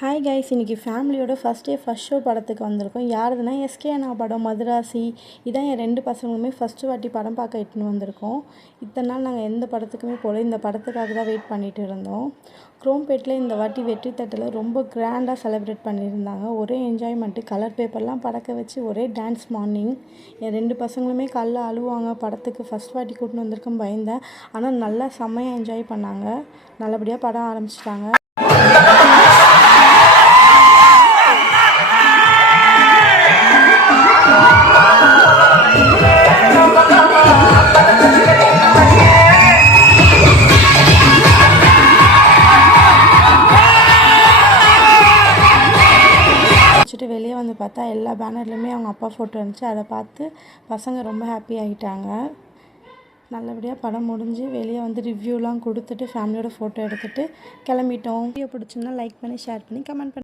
Hi guys, இன்றைக்கி ஃபேமிலியோட first show படத்துக்கு வந்திருக்கோம். யாருதுன்னா எஸ்கே அண்ணா படம் மதுராசி. இதான் என் 2 பசங்களுமே ஃபஸ்ட்டு வாட்டி படம் பார்க்க இட்டுன்னு வந்திருக்கோம். இத்தனை நாள் நாங்கள் எந்த படத்துக்குமே போகல, இந்த படத்துக்காக தான் வெயிட் பண்ணிகிட்டு இருந்தோம். குரோம்பேட்டில் இந்த வாட்டி வெற்றி தட்டில் ரொம்ப கிராண்டாக செலிப்ரேட் பண்ணியிருந்தாங்க. ஒரே என்ஜாய்மெண்ட்டு, கலர் பேப்பர்லாம் பறக்க வச்சு ஒரே டான்ஸ் மார்னிங். என் 2 பசங்களுமே காலைல அழுவாங்க. படத்துக்கு ஃபஸ்ட் வாட்டி கூட்டின்னு வந்திருக்கேன், பயந்தேன். ஆனால் நல்லா செம்மையாக என்ஜாய் பண்ணாங்க. நல்லபடியாக படம் ஆரம்பிச்சிட்டாங்க. வெளியே வந்து பார்த்தா எல்லா பேனர்லையுமே அவங்க அப்பா ஃபோட்டோ இருந்துச்சு. அதை பார்த்து பசங்க ரொம்ப ஹாப்பி ஆகிட்டாங்க. நல்லபடியாக படம் முடிஞ்சு வெளியே வந்து ரிவ்யூலாம் கொடுத்துட்டு ஃபேமிலியோட ஃபோட்டோ எடுத்துகிட்டு கிளம்பிட்டோம். வீடியோ பிடிச்சிருந்தா லைக் பண்ணி, ஷேர் பண்ணி, கமெண்ட் பண்ணி.